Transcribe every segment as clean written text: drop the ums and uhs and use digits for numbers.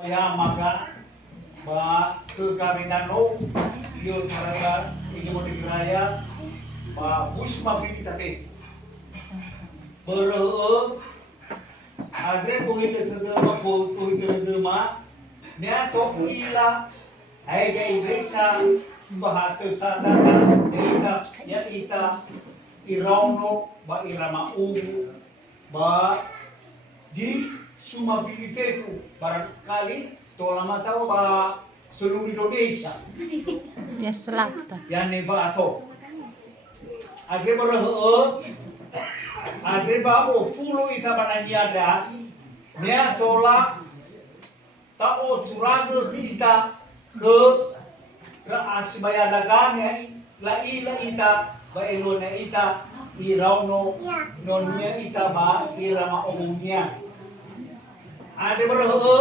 Ya maka ba ke Kaminano iyo talaga inyo mo raya ba bus mabili tape bero agre ko hile tadama ko hile tadama niya to ila ay ga iglesia bahato sa data ita ya ita irauno ba irama ba di sumabili fefu barangkali tola matao ba seluruh Indonesia Ya selatan. yan ni ba ato agre bero agre ba o fulo ita bananyada niya tola tao turaga kita ke asbayadagannya la ita ba elona ita irauno nonnya ita ba irama umumnya ada berhe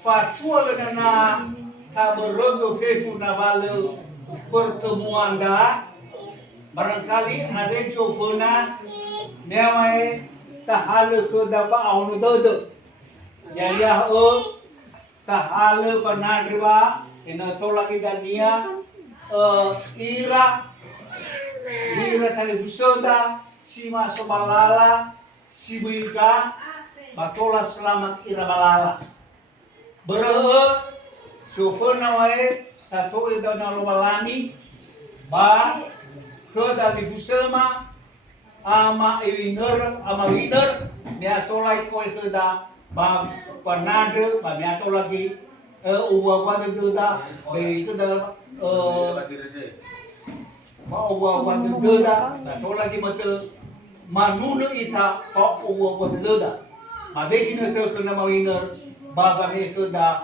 fatua na kaberego fefu na bale pertemuan da barangkali ada jofuna mewai tahale ke dapa aunu dodo ya tahale panadriwa ina tolak idania ira televisoda sima sobalala sibuika batola selamat ira balala berehe sofona wae tato ida na lobalani ba ke televisioma ama winner dia tolai koi ke da ba panade ba dia tolagi uwa pada da be ke da ma uwa pada da tolagi mate manunu ita ko uwa pada da mabeki na te kena mawinner baba ne ke da